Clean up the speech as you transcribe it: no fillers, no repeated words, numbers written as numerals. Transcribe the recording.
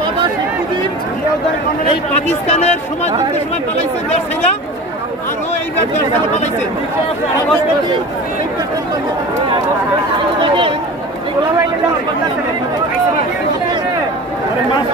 বাবা শেখ মুজিব এই পাকিস্তানের সময় যুদ্ধের সময় পালাইছে দেশ থেকে, আর ও এইবার দেশ থেকে পালাইছে। মাছ